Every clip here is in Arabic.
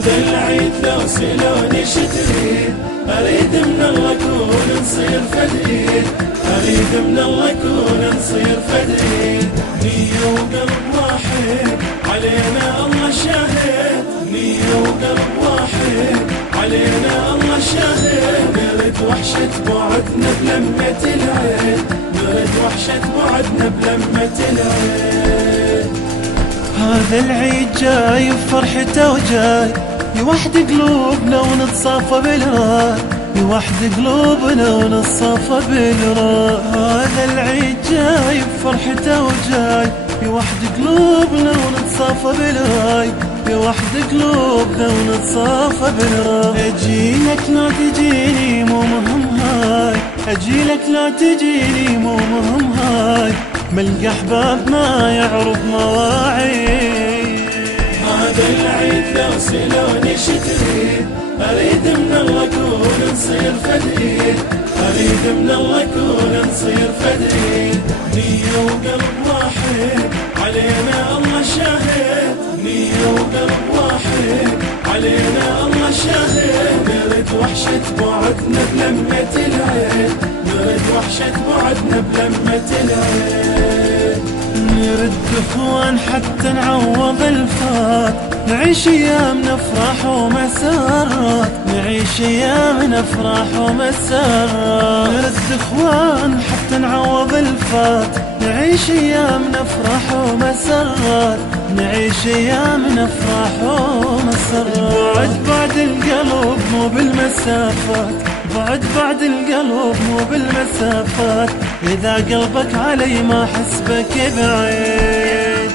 هذا العيد لو سلوني شتريد، أريد من الله كون نصير فديد، أريد من الله كون نصير فديد. نية وقلب واحد علينا الله شاهد، نية وقلب واحد علينا الله شاهد. نرد وحشة بعدنا بلمة العيد، نرد وحشة بعدنا بلمة العيد. هذا العيد جاي بفرحته وجاي يوحد قلوبنا ونتصافى بالراي، يوحد قلوبنا ونتصافى بالراي. هذا العيد جاي بفرحته وجاي يوحد قلوبنا ونتصافى بالراي، يوحد قلوبنا ونتصافى بالراي. اجيلك لا تجيني مو مهم هاي، اجيلك لا تجيني مو مهم هاي، ملقى احباب ما يعرف مواعيد. هذا العيد لو سلوني شتريد، أريد من الله كون نصير فديد، أريد من الله كون نصير فديد. نية وقلب واحد علينا الله شاهد، نية وقلب واحد علينا الله شاهد. نرد وحشة بعدنا بلمة العيد، نرد وحشة بعدنا بلمة العيد. نرد اخوان حتى نعوض الفات، نعيش ايامنا افراح ومسرات، نعيش ايامنا افراح ومسرات. نرد اخوان حتى نعوض الفات، نعيش ايامنا افراح ومسرات، نعيش ايامنا افراح ومسرات. بعد القلب مو بالمسافات، بعد القلب مو بالمسافات، إذا قلبك علي ما حسبك بعيد.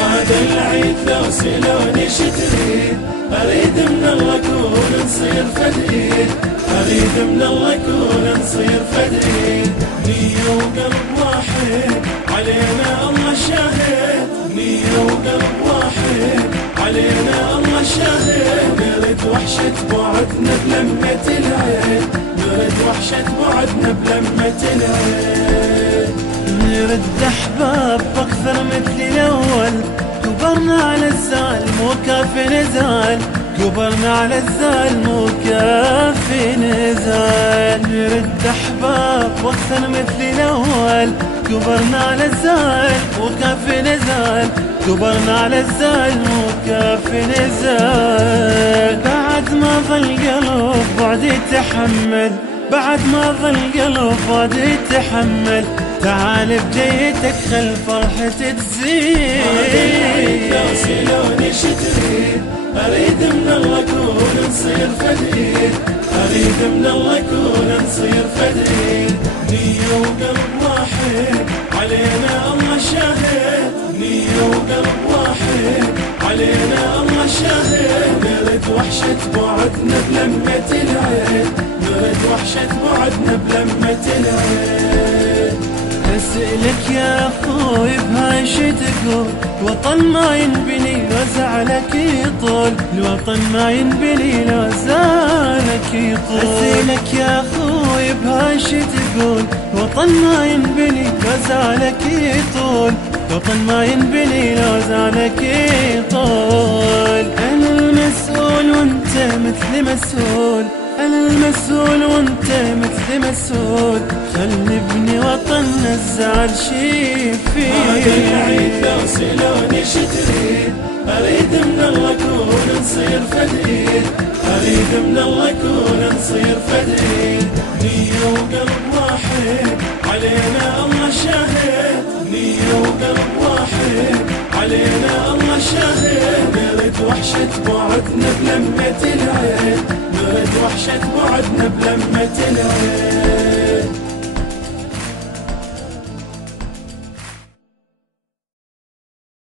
هذا العيد لو سلوني شتريد، أريد من الله كون نصير فديد، أريد من الله كون نصير فديد. نية وقلب واحد علينا الله شاهد، نية وقلب واحد علينا الله شاهد. نرد وحشة بعدنا بلمة العيد، نرد وحشة بعدنا بلمة العيد. نرد أحباب أكثر مثل الأول، كبرنا على الزال مو كافي نزال، كبرنا على الزال مو كافي نزال. نرد أحباب أكثر مثل الأول، كبرنا على الزال مو كافي نزال، كبرنا على الزال مو كافي نزال. بعد ما ظل قلب بعد يتحمل، بعد ما ظل قلب بعد يتحمل، تعال بجيتك خل فرحتي تزيد. لو سلوني شتريد، أريد من الله كون نصير فديد، أريد من الله كون نصير فديد. نية وقلب واحد علينا الله شاهد، نية وقلب واحد علينا الله شاهد. نرد وحشة بعدنا بلمة العيد، نرد وحشة بعدنا بلمة العيد. أسألك يا أخوي بهاي شي تقول، الوطن ما ينبني لو زعلك يطول، الوطن ما ينبني لو زعلك يطول. أسألك يا أخوي بهاي شي تقول، الوطن ما ينبني لو زعلك يطول، الوطن ما ينبني لو زعلك يطول. أنا المسؤول وأنت مثل مسؤول، أنا المسؤول وأنت مثل مسؤول، خل نبني وطننا الزعل شي فيه. هذا العيد لو سلوني شتريد، أريد من الله كون نصير فديد، أريد من الله كون نصير فديد. نية وقلب واحد علينا الله شاهد، نية وقلب واحد علينا الله شاهد. نرد وحشة بعدنا بلمة العيد، نرد وحشة بعدنا بلمة العيد.